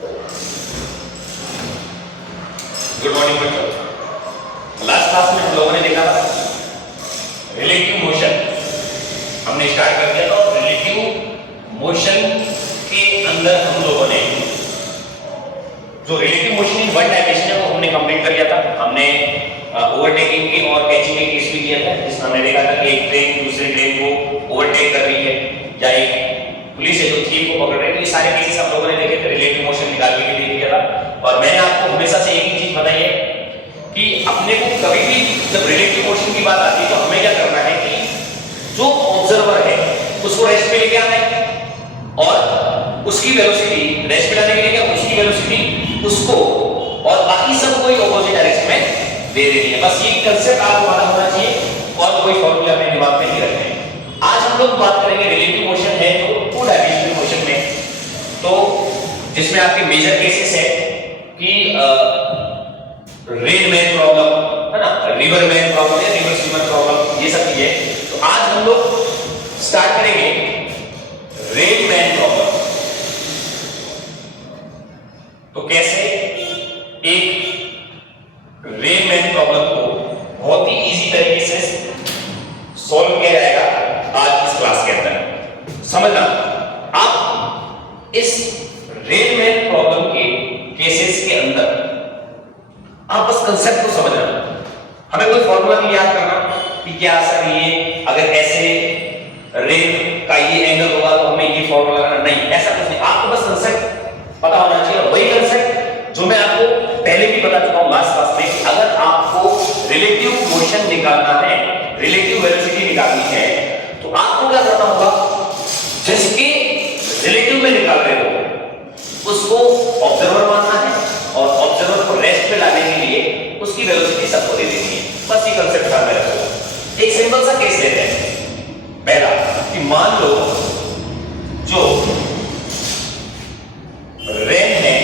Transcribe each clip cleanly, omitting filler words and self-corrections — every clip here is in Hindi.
गुड मॉर्निंग बच्चों। लास्ट क्लास में हम लोगों ने देखा था रिलेटिव मोशन, हमने स्टार्ट कर दिया था। रिलेटिव मोशन के अंदर हम लोगों ने जो relative motion in one dimension है वो हमने कंप्लीट कर लिया था। हमने ओवरटेकिंग के और कैचिंग के केस भी किया था, जिसमें हमने देखा था कि एक ट्रेन दूसरे ट्रेन को ओवरटेक कर रही है या एक पुलिस है जो थीफ को पकड़ रही है। तो ये सारे केसेस हम लोगों ने देखे थे, रिलेटिव मोशन निकाल के देख लिया था। और मैंने आपको हमेशा से एक ही चीज बताई है कि अपने को कभी भी जब रिलेटिव मोशन की बात आती है तो हमें क्या करना है कि जो ऑब्जर्वर है उसको रेस्ट पे लेके आना है और उसकी वेलोसिटी रेस्ट पे लाने के लिए क्या उसकी वेलोसिटी उसको और बाकी सब कोई ऑपोजिट डायरेक्शन में दे देनी है। बस ये कांसेप्ट आपको पता होना चाहिए और कोई फॉर्मूला अपने दिमाग में नहीं रखना है। आज हम लोग बात करेंगे रिलेटिव मोशन है जो टू डायमेंशनल मोशन में, तो जिसमें आपके मेजर केसेस है कि रेनमैन प्रॉब्लम है ना, रिवरमैन प्रॉब्लम या रिवर स्विमर प्रॉब्लम, ये सब चीजें। तो आज हम लोग स्टार्ट करेंगे रेनमैन प्रॉब्लम। तो कैसे एक रेनमैन प्रॉब्लम को बहुत ही इजी तरीके से सॉल्व किया जाएगा आज इस क्लास के अंदर। समझना, आप इस रेनमैन प्रॉब्लम के केसेस के अंदर आप बस कंसेप्ट को समझना, हमें कोई फॉर्मूला नहीं याद करना कि क्या सर ये अगर ऐसे रेन का ये एंगल होगा तो हमें ये फॉर्मूला लगाना, नहीं ऐसा कुछ नहीं। आपको बस कंसेप्ट पता होना चाहिए। वही कंसेप्ट जो मैं आपको पहले भी बता चुका हूं लास्ट क्लास में, अगर आपको रिलेटिव मोशन निकालना है, रिलेटिव वेलोसिटी निकालनी है, तो आपको क्या करना होगा, जिसके रिलेटिव में निकाल रहे हो उसको ऑब्जर्वर मानना है और ऑब्जर्वर को रेस्ट पे लाने के लिए उसकी वेलोसिटी सबको दे देनी है। बस ये कांसेप्ट ध्यान में रखो। एक सिंपल सा केस लेते हैं। पहला कि मान लो जो रेन है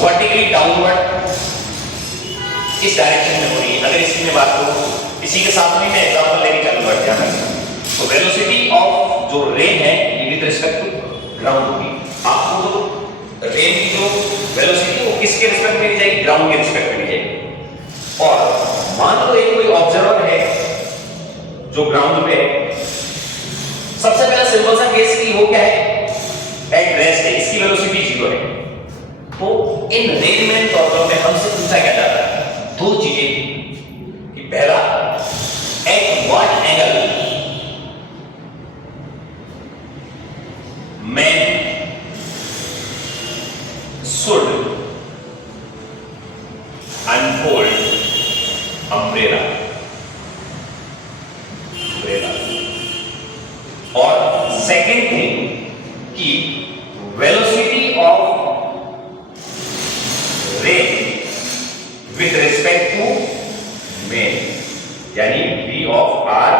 वर्टिकली डाउनवर्ड इस डायरेक्शन में हो रही है। अगर इसकी मैं बात करूं, इसी के साथ में मैं एग्जांपल लेके चलूं, बढ़ जाना। तो वेलोसिटी ऑफ जो रेन है ये विद रिस्पेक्ट टू ग्राउंड होगी। आपको जो रेन की जो वेलोसिटी वो किसके रिस्पेक्ट में ली जाएगी, ग्राउंड के रिस्पेक्ट में ली जाएगी। और मान लो एक कोई ऑब्जर्वर है जो ग्राउंड पे है। सबसे पहला सिंपल सा केस की वो क्या है, एट रेस्ट है, इसकी वेलोसिटी 0 है। तो इन रेनमैन प्रॉब्लम में हमसे पूछा क्या जाता है, दो चीजें कि पहला at what angle man should unfold umbrella और सेकेंड थिंग कि velocity of rain with respect to man, यानी v ऑफ r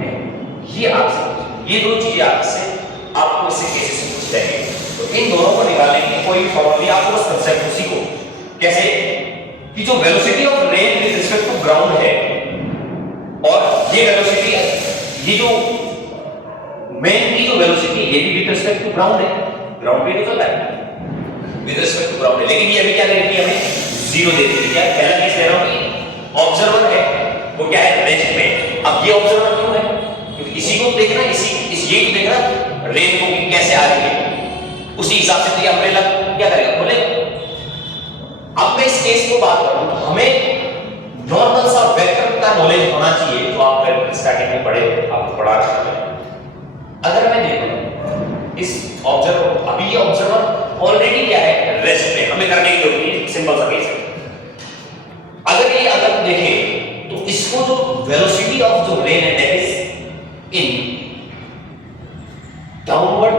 है। ये आपसे ये दो चीजें आपको इससे केसेस से पूछ जाएंगे। तो इन दोनों को निकालने की कोई फॉर्मूला नहीं, आपको बस कंसेप्ट उसी को कैसे कि जो velocity of rain with respect to ground है और ये वेलोसिटी ये जो मेन की जो वेलोसिटी ये भी विद रिस्पेक्ट टू ग्राउंड है, ग्राउंड पे तो चल रहा है विद रिस्पेक्ट टू ग्राउंड है, लेकिन ये अभी क्या दे रही है, हमें 0 दे रही है। क्या पहला केस ले रहा हूं कि ऑब्जर्वर है वो क्या है, रेस्ट में। अब ये ऑब्जर्वर क्यों है, क्योंकि इसी को देखना, इस ये देखना रेन को कैसे आ रही है, उसी हिसाब से तो ये अम्ब्रेला क्या करेगा, खोलेगा। अब मैं इस केस को बात करूं तो हमें नॉर्मल सा वेक्टर का नॉलेज होना चाहिए, जो आप स्टार्टिंग में पढ़े, आपको पढ़ा रखा है। अगर मैं देखूं इस ऑब्जर्वर, अभी ये ऑब्जर्वर ऑलरेडी क्या है, रेस्ट पे, हमें करने की जरूरत नहीं, सिंपल सा केस है। अगर देखें तो इसको जो वेलोसिटी ऑफ जो रेन है दैट इज इन डाउनवर्ड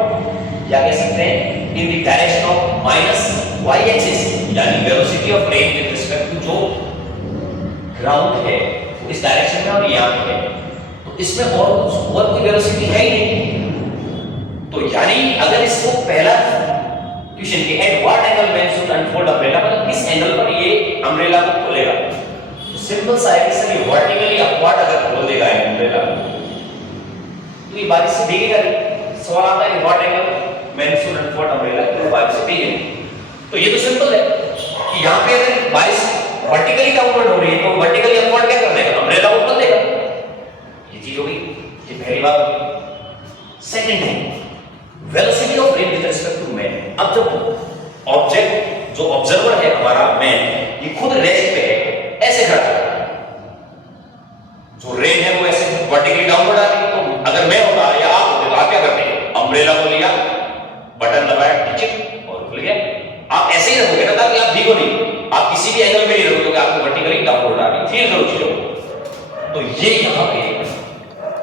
या कह सकते हैं in the direction of minus y axis, यानी velocity of rain with respect to जो ग्राउंड है इस डायरेक्शन में और यहां पे है। तो इसमें और कोई वेलोसिटी है ही नहीं। तो यानी अगर इसको पहला क्वेश्चन के eight what angle man should unfold umbrella, मतलब किस एंगल पर ये अम्ब्रेला को खोलेगा, तो सिंपल सा है कि सर ये वर्टिकली अपवर्ड अगर खोल देगा अम्ब्रेला तो ये बारिश से भीगेगा नहीं। सवाल आता है कि what angle man should unfold umbrella, तो बारिश से सकते ही नहीं। तो ये तो सिंपल है कि यहाँ पे अगर बारिश वर्टिकली डाउनवर्ड हो रही है तो वर्टिकली अपवर्ड क्या कर देगा, अम्ब्रेला को खोल देगा। ये चीज हो गई, ये पहली बात। Second thing, velocity of rain with respect to man. अब जब ऑब्जेक्ट जो ऑब्जर्वर है हमारा मैन, ये खुद रेस्ट पे है, ऐसे खड़ा है, जो रेन है वो ऐसे वर्टिकली डाउनवर्ड आ रही है, तो अगर मैं होता या आप होते तो आप क्या करते हैं, अम्ब्रेला को लिया, बटन दबाया नीचे और खुल गया। आप ऐसे ही रखोगे ना, ताकि आप भीगो नहीं, आप किसी भी एंगल में नहीं रखोगे कि आपको वर्टिकली डाउनवर्ड आ रही है, फील करो चीजों को। तो ये यहां पे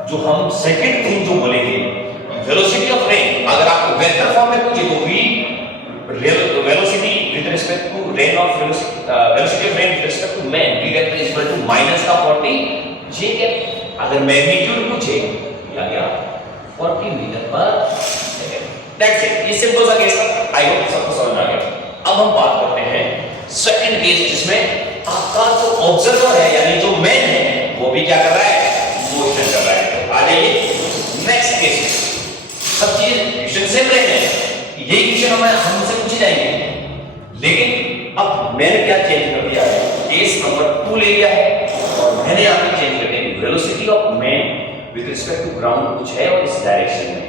जो हम सेकंड थिंग जो बोलेंगे, वेलोसिटी ऑफ रेन, अगर आपको वेक्टर फॉर्म में पूछे तो v velocity with respect to rain of velocity of rain with respect to man, v vector is equal to minus का 40 j कैप। अगर मैग्नीट्यूड पूछे या गया 40 metre per second. That's it, ये सिंपल सा केस था। आई होप सबको समझ आ गया। अब हम बात करते हैं सेकंड केस, जिसमें आपका जो ऑब्जर्वर है यानी जो मैन है वो भी क्या कर रहा है, मोशन कर रहा है। आ जाइए नेक्स्ट केस। सब चीज क्वेश्चन सेम रहेंगे, यही क्वेश्चन हमें हमसे पूछे जाएंगे, लेकिन अब मैंने क्या चेंज कर दिया है, केस नंबर 2 ले लिया है और मैंने यहां पे चेंज कर दिया velocity of man with respect to ground कुछ है और इस डायरेक्शन में,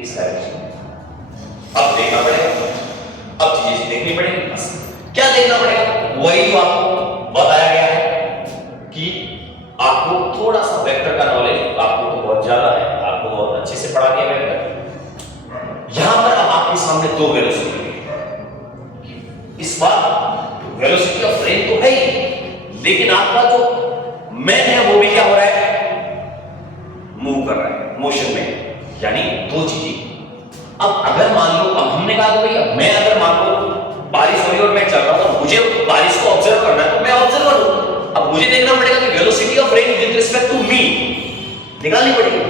इस डायरेक्शन में। अब देखना पड़ेगा, अब चीजें देखनी पड़ेगी। बस क्या देखना पड़ेगा, वही जो आपको बताया गया है कि आपको थोड़ा सा वेक्टर का नॉलेज, आपको तो बहुत ज्यादा है, आपको बहुत अच्छे से पढ़ा दिया वेक्टर। यहां पर अब आपके सामने दो वेलोसिटी है, इस बार वेलोसिटी ऑफ रेन तो है ही, लेकिन आपका जो मैन है वो भी क्या हो रहा है, मूव कर रहा है मोशन में, यानी दो चीजें। अब अगर मान लो, अब हमने कहा कि भाई मैं अगर मान लो बारिश हो रही है और मैं चल रहा हूं, मुझे बारिश को ऑब्जर्व करना है, तो मैं ऑब्जर्वर हूं। अब मुझे देखना पड़ेगा कि velocity of rain with respect to me निकालनी पड़ेगी।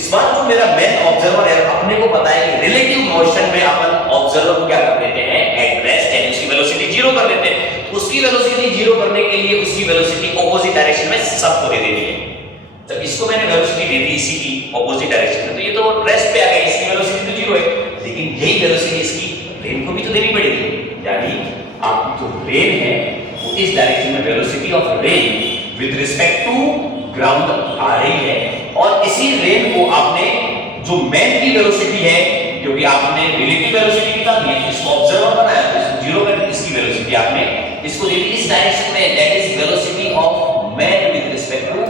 इस बार जो मेरा मैन ऑब्जर्वर है, अपने को पता है कि रिलेटिव मोशन में अपन ऑब्जर्वर को क्या कर देते हैं, एट रेस्ट, यानी उसकी वेलोसिटी जीरो कर देते हैं। उसकी वेलोसिटी जीरो करने के लिए उसकी वेलोसिटी ऑपोजिट डायरेक्शन में सबको दे देनी है। जब इसको मैंने वेलोसिटी दे दी इसी की ऑपोजिट डायरेक्शन में, तो ये तो रेस्ट पे आ गई, इसकी वेलोसिटी तो जीरो है, लेकिन यही वेलोसिटी इसकी रेन को भी तो देनी पड़ेगी। यानी आपकी जो रेन है वो इस डायरेक्शन में velocity of rain with respect to ground आ रही है, और इसी रेन को आपने जो मैन की वेलोसिटी है, क्योंकि आपने रिलेटिव वेलोसिटी निकालनी है, इसको ऑब्जर्वर बनाया तो इसको जीरो कर दी, इसकी वेलोसिटी आपने इसको दे दी इस डायरेक्शन में, that is velocity of man with respect to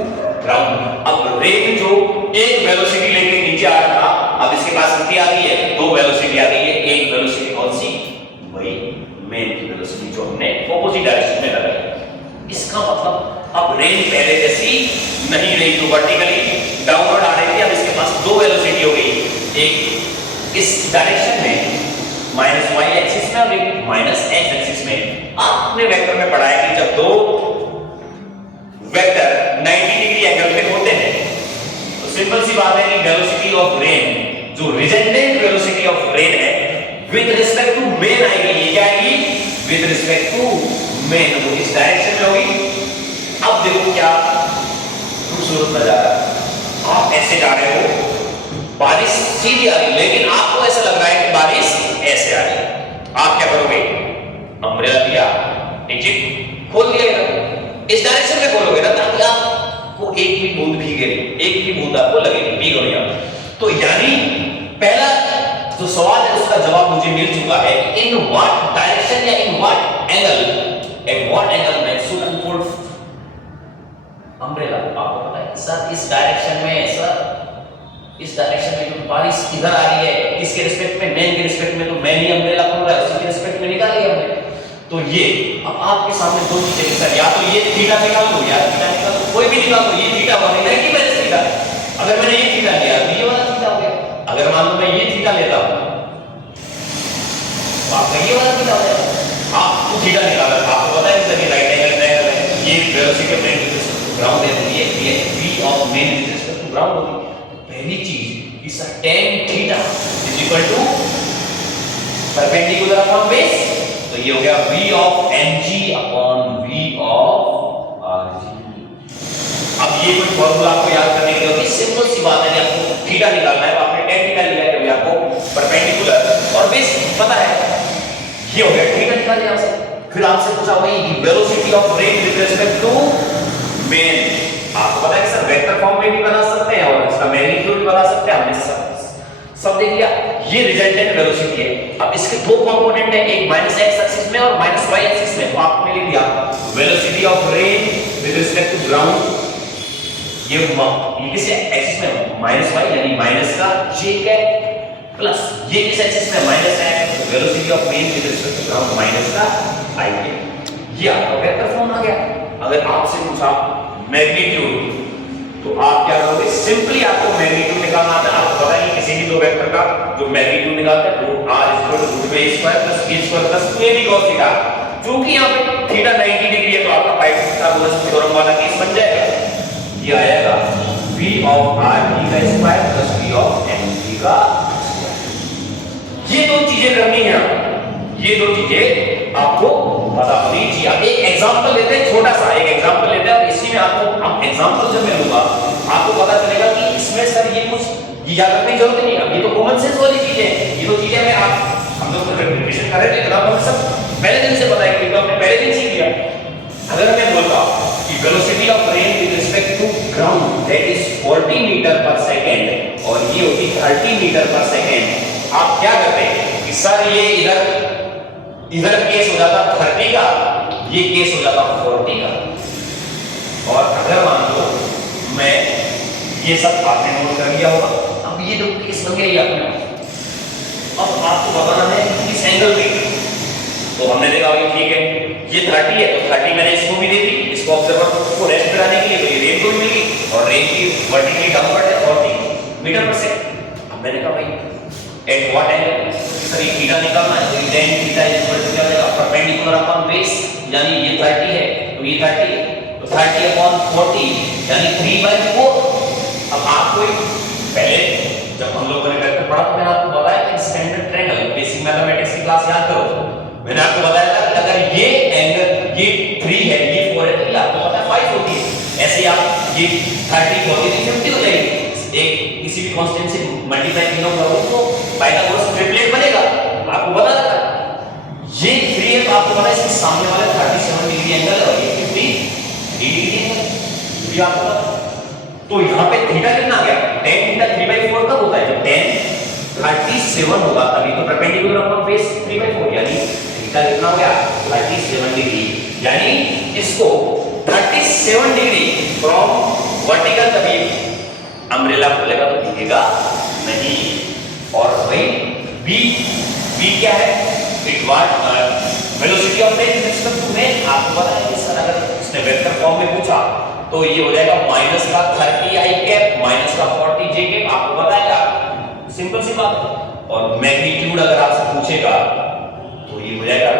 ground. अब रेन जो एक वेलोसिटी लेके नीचे आ रहा था, अब इसके पास कितनी आ गई है, दो वेलोसिटी आ गई है। एक वेलोसिटी कौन सी, वही मैन की वेलोसिटी जो हमने ऑपोजिट डायरेक्शन में लगाई। इसका मतलब अब रेन पहले जैसी नहीं रही, जो वर्टिकली डाउनवर्ड आ रही थी, अब इसके पास दो वेलोसिटी हो गई, एक इस डायरेक्शन में माइनस y एक्सिस में और एक माइनस x एक्सिस में। आपने वेक्टर में पढ़ा है कि जब दो वेक्टर 90 डिग्री एंगल पे होते हैं तो सिंपल सी बात है कि वेलोसिटी ऑफ रेन, जो रिजल्टेंट वेलोसिटी ऑफ रेन है, विद रिस्पेक्ट टू मेन आएगी। ये क्या आएगी, विद रिस्पेक्ट टू मेन, वो इस डायरेक्शन में होगी। अब देखो क्या खूबसूरत नजारा, आप ऐसे जा रहे हो, बारिश सीधी आ रही, लेकिन आपको ऐसा लग रहा है कि बारिश ऐसे आ रही है। आप क्या करोगे, अम्ब्रेला लिया, नीचे खोल दिया, इस डायरेक्शन में खोलोगे ना, ताकि आपको एक भी बूंद भीगे नहीं, एक भी बूंद आपको लगेगी, भीगो नहीं आप। तो यानी पहला जो सवाल है उसका जवाब मुझे मिल चुका है, इन व्हाट डायरेक्शन या in what angle, eight what angle मैं शुड अनफोल्ड अम्ब्रेला। आपको पता है सर इस डायरेक्शन में, सर इस डायरेक्शन में जो बारिश इधर आ रही है, किसके रिस्पेक्ट में, मैन के रिस्पेक्ट में, तो मैन ही अम्ब्रेला खोल रहा है, उसी के रिस्पेक्ट में निकाली हमने। तो ये अब आपके सामने दो चीजें सर, या तो ये थीटा निकाल दो, या थीटा निकाल दो, कोई भी निकाल दो, ये थीटा बन रहा है कि मैंने थीटा, अगर मैंने ये थीटा लिया तो ये वाला थीटा हो गया। अगर मान लो मैं ये थीटा लेता हूं तो आपका ये वाला थीटा हो जाएगा। आपको थीटा निकालना, आपको पता है कि सर ये राइट एंगल ट्रायंगल है, ये वेलोसिटी ऑफ रेन ग्राउंड है, ये v of man with respect to ground होगी। पहली चीज कि sir tan theta is equal to perpendicular upon base, तो ये हो गया v of mg upon v of rg। अब ये कोई फॉर्मूला आपको याद करने की जरूरत है, सिंपल सी बात है कि आपको थीटा निकालना है, तो आपने tan थीटा लिया है, आपको परपेंडिकुलर और बेस पता है, ये हो गया थीटा निकालिए यहां से। फिर आपसे पूछा वही velocity of rain with respect to man. आपको पता है कि सर वेक्टर फॉर्म में भी बना सकते हैं और इसका मैग्नीट्यूड भी बना सकते हैं। हमने सब देख लिया। ये रिजल्टेंट वेलोसिटी है। अब इसके दो कंपोनेंट है, एक माइनस एक्स एक्सिस में और माइनस वाई एक्सिस में। तो आपने लिख दिया velocity of rain with respect to ground, ये किस एक्सिस में माइनस वाई यानी माइनस का जे कैप प्लस ये किस एक्सिस में माइनस है, तो velocity of rain with respect to ground minus का आई कैप। ये आपका वेक्टर फॉर्म आ गया। अगर आपसे पूछा मैग्नीट्यूड तो आप क्या करोगे, सिंपली आपको मैग्नीट्यूड निकालना आता है। आपको पता है किसी भी दो वेक्टर का जो मैग्नीट्यूड निकालते हैं वो r √a² + b² + 2ab cos theta. क्योंकि यहां पे थीटा 90 डिग्री है तो आपका पाइथागोरस थ्योरम वाला केस बन जाएगा। ये आएगा v of r² + v of mg का। ये दो चीजें करनी है, ये दो चीजें आपको पता होनी चाहिए। अब एक एग्जांपल लेते हैं, छोटा सा एक एग्जांपल लेते हैं और इसी में आपको हम एग्जांपल जब मैं लूंगा आपको पता चलेगा कि इसमें सर ये कुछ याद रखने की जरूरत नहीं है। ये तो कॉमन सेंस वाली चीजें हैं। ये तो चीजें मैं आप हम लोग रिपीटेशन कर रहे थे तो आपको सब पहले दिन से पता है, क्योंकि आपने पहले दिन सीख लिया। अगर मैं बोलता कि velocity of rain with respect to ground that is 40 metre per second और ये होती 30 मीटर पर सेकंड, आप क्या करते हैं कि सर ये इधर केस हो जाता 30 का, ये केस हो जाता 40 का। और अगर मान लो मैं ये सब आपने नोट कर लिया होगा। अब ये जो केस बन गया ये आपने, अब आपको बताना है किस एंगल पे। तो हमने देखा भाई ठीक है ये 30 है तो 30 मैंने इसको भी दे दी, इसको ऑब्जर्वर को रेस्ट कराने के लिए, तो ये रेन को भी मिली और रेन की वर्टिकली डाउनवर्ड है 40 मीटर पर सेकंड। अब मैंने कहा भाई एट व्हाट एंगल, सर ये थीटा निकालना है तो tan थीटा इक्वल टू क्या हो जाएगा परपेंडिकुलर अपॉन बेस, यानी ये 30 है तो ये 30 है तो 30/40 यानी 3/4। अब आपको पहले जब हम लोगों ने वेक्टर पढ़ा तो मैंने आपको बताया कि स्टैंडर्ड ट्रायंगल बेसिक मैथमेटिक्स की क्लास याद करो, मैंने आपको बताया था कि अगर ये एंगल ये 3 है ये 4 है तो ये आपको पता है 5 होती है। ऐसे आप ये 30 40 50 हो जाएगी। एक किसी भी कांस्टेंट से मल्टीप्लाई किया करोगे तो पाइथागोरस ट्रिपलेट बनेगा, आपको पता था। ये 3 है तो आपको पता है इसके सामने वाला 37 डिग्री एंगल है और ये 50 डिग्री एंगल ये आपको पता। तो यहां पे थीटा कितना आ गया, tan थीटा 3/4 कब होता है, जब tan 37 होगा तभी तो परपेंडिकुलर अपॉन बेस 3/4 यानी थीटा कितना हो गया 37 डिग्री। यानी इसको 37 डिग्री फ्रॉम वर्टिकल कभी अम्ब्रेला खोलेगा तो दिखेगा नहीं। और वही b क्या है, at what velocity of rain with respect to rain. आपको पता है कि सर अगर इसने वेक्टर फॉर्म में पूछा तो ये हो जाएगा माइनस का 30 आई कैप माइनस का 40 जे कैप, आपको बताएगा सिंपल सी बात। और मैग्नीट्यूड अगर आपसे पूछेगा तो ये हो जाएगा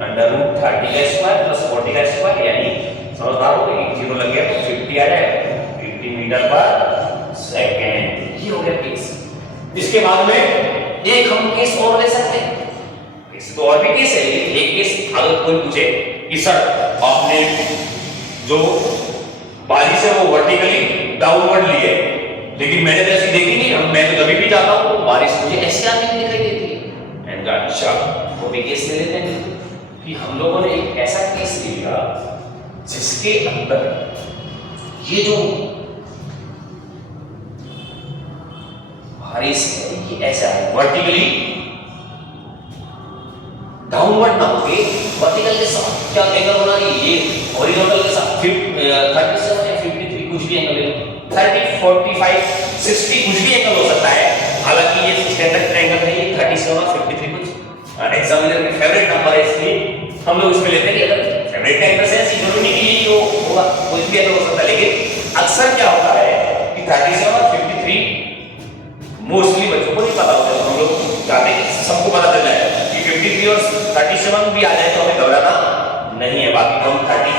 √30² + 40² यानी समझदार हो गए, 0 लग गया तो 50 आ जाएगा 50 मीटर पर सेकंड। ये हो गया केस। इसके बाद में एक हम केस और ले सकते हैं, इस तो और भी केस है। एक केस अगर कोई पूछे कि सर आपने जो बारिश है वो वर्टिकली डाउनवर्ड ली है लेकिन मैंने तो ऐसी देखी नहीं, मैं तो कभी भी जाता हूं बारिश मुझे ऐसे आती हुई दिखाई देती है। एंड अच्छा वो भी केस ले लेते हैं कि हम लोगों ने एक ऐसा केस लिया जिसके अंदर ये जो बारिश है ये ऐसा है वर्टिकली डाउनवर्ड ना होके वर्टिकल के साथ क्या एंगल बना रही है, ये हॉरिजॉन्टल के साथ 37 या 53 कुछ भी एंगल ले लो, 30 45 60 कुछ भी एंगल हो सकता है। हालांकि ये स्टैंडर्ड ट्रायंगल है, ये 37 और 53 कुछ एग्जामिनर के फेवरेट नंबर है, इसलिए हम लोग इसमें लेते हैं कि अगर फेवरेट ट्रायंगल से ऐसी जरूरी नहीं कि वो होगा, कुछ भी एंगल हो सकता है। लेकिन अक्सर क्या होता है कि 37 और 53 मोस्टली बच्चों को नहीं पता होता है, हम लोग चाहते हैं कि सबको पता चल जाए कि 53 और 37 भी आ जाए तो हमें घबराना नहीं है। बाकी हम 30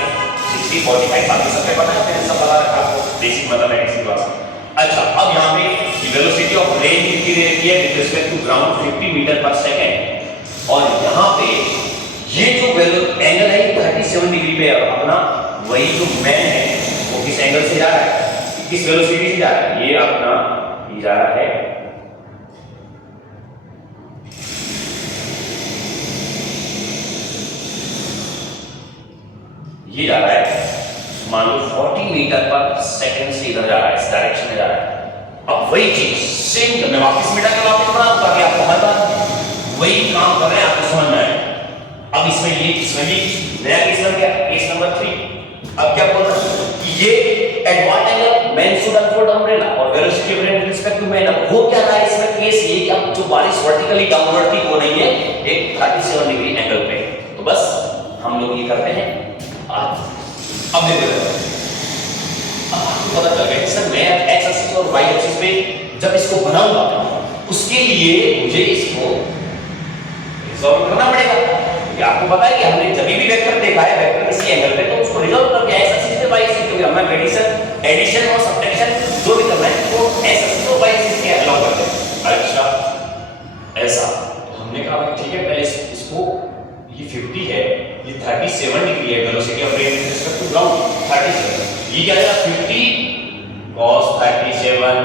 60 45 बाकी सबके पता है, मैंने सब बता रखा आपको बेसिक मैथमेटिक्स की क्लास में। अच्छा अब यहाँ पे वेलोसिटी ऑफ रेन कितनी दे रखी है with respect to ground 50 metre per second और यहाँ पे ये जो एंगल है 37 डिग्री पे अपना वही जो मैन है वो किस एंगल से जा रहा है, किस वेलोसिटी से जा रहा है, ये अपना ये जा रहा है ये जा रहा है मान लो 40 मीटर पर सेकंड से इधर जा रहा है, इस डायरेक्शन में जा रहा है। अब वही चीज सेम मैं वापस मिटा के वापस बना ताकि आपको हर बार वही काम कर रहे हैं, आपको समझ में आए। अब इसमें ये नया केस नंबर क्या, केस नंबर 3। अब क्या बोल रहा है कि ये at what angle man should unfold umbrella और velocity of rain with respect to man. अब हो क्या रहा है इसमें केस ये कि अब जो बारिश वर्टिकली डाउनवर्ड थी वो नहीं है, एक 37 डिग्री एंगल पे। तो बस हम लोग ये करते हैं आज। अब देखो आपको पता चल गया सर मैं एक्स एक्सिस और वाई एक्सिस पे जब इसको बनाऊंगा उसके लिए मुझे इसको रिजॉल्व करना पड़ेगा, क्योंकि आपको पता है कि हमने जब भी वेक्टर देखा है वेक्टर किसी एंगल पे तो उसको रिजॉल्व करके एक्स एक्सिस पे वाई एक्सिस पे हमें एडिशन और सब्ट्रैक्शन जो भी करना है तो एक्स एक्सिस और वाई एक्सिस के अलाउ करते हैं। अच्छा ऐसा तो हमने कहा ठीक है पहले इसको ये 50 है, ये 37 डिग्री है velocity of rain with respect to ground 37, ये क्या जाएगा 50 cos 37,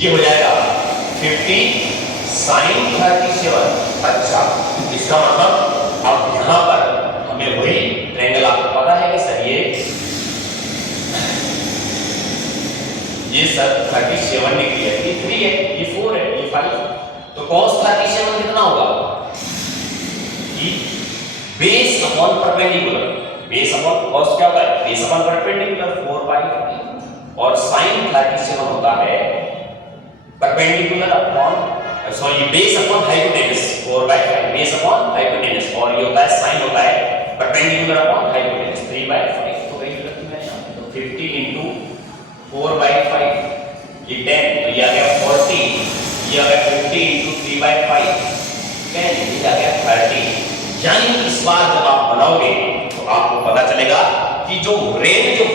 ये हो जाएगा 50 sin 37। अच्छा इसका मतलब अब यहां पर हमें वही ट्रायंगल आपको पता है कि सर ये सर 37 डिग्री है, ये 3 है, ये 4 है, ये 5, तो cos 37 कितना होगा कि base upon perpendicular, base upon cos क्या होता है बेस अपॉन परपेंडिकुलर 4/5 और sin 37 होता है perpendicular upon sorry base upon hypotenuse 4/5 base upon hypotenuse और ये होता है sin होता है परपेंडिकुलर अपॉन हाइपोटेनस 3/5। तो वही करती है तो 50 into 4/5 ये 10, तो ये आ गया 40, ये आ गया 50 into 3/5 10, ये आ गया 30। यानी इस बार जब आप बनाओगे तो आपको पता चलेगा कि जो रेन जो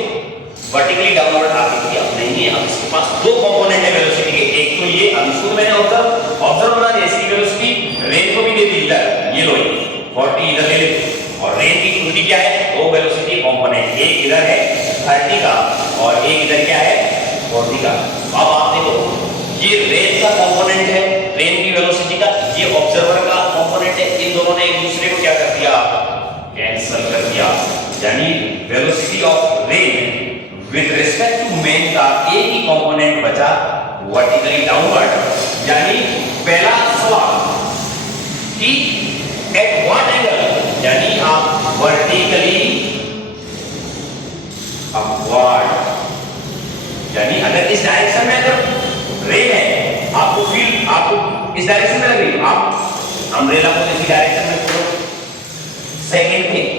वर्टिकली डाउनवर्ड आती थी अब नहीं है, अब इसके पास दो कंपोनेंट है वेलोसिटी के, एक तो ये अब इसको मैंने ऑब्जर्व बना दिया, इसकी वेलोसिटी रेन को भी दे दी इधर, ये लो 40 इधर ले लो, और रेन की वेलोसिटी क्या है दो वेलोसिटी कंपोनेंट, एक इधर है 30 का और एक इधर क्या है 40 का। अब आप देखो ये रेन का कंपोनेंट है, रेन की वेलोसिटी का, ये ऑब्जर्वर का कंपोनेंट है, इन दोनों ने एक दूसरे को क्या कर दिया कैंसिल कर दिया, यानी velocity of rain with respect to man का एक ही कंपोनेंट बचा वर्टिकली डाउनवर्ड। यानी पहला सवाल कि एट व्हाट एंगल, यानी आप वर्टिकली अपवर्ड, यानी अगर इस डायरेक्शन में अगर रेन है आपको फील आपको इस डायरेक्शन में लग रही है, आप अम्ब्रेला को इसी डायरेक्शन में करो। Second thing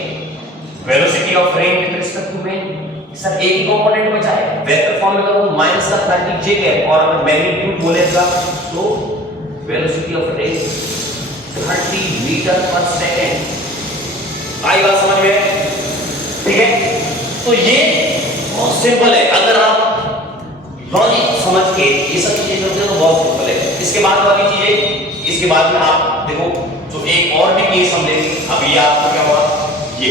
velocity of rain with respect to man, sir एक ही कंपोनेंट बचा है, वेक्टर फॉर्म में करो माइनस का 30 j है और अगर मैग्नीट्यूड बोलेगा तो velocity of rain 30 metre per second. आई बात समझ में? ठीक है, तो ये बहुत सिंपल है, अगर आप लॉजिक समझ के ये सब चीजें करते हो तो बहुत सिंपल है। इसके बाद वाली चीजें, इसके बाद में आप देखो जो एक और भी केस हम लेंगे। अब ये आपका क्या हुआ, ये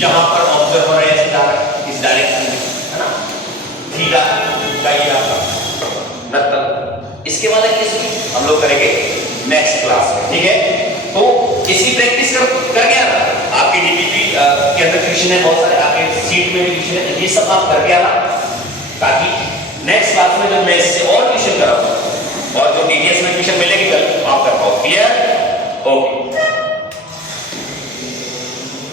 यहां पर ऑब्जर्वर है इस डायरेक्शन में, है ना, थीटा का ये आपका मतलब। इसके बाद किस हम लोग करेंगे नेक्स्ट क्लास में, ठीक है। तो इसी प्रैक्टिस कर गया ना, आपके डीपीपी के अंदर क्वेश्चन है बहुत सारे, आपके सीट में भी क्वेश्चन है, ये सब आप करके आना ताकि नेक्स्ट क्लास में जब मैं इससे और क्वेश्चन कराऊं और जो डीटीएस में क्वेश्चन मिलेंगे कल आप कर पाओ। क्लियर? ओके।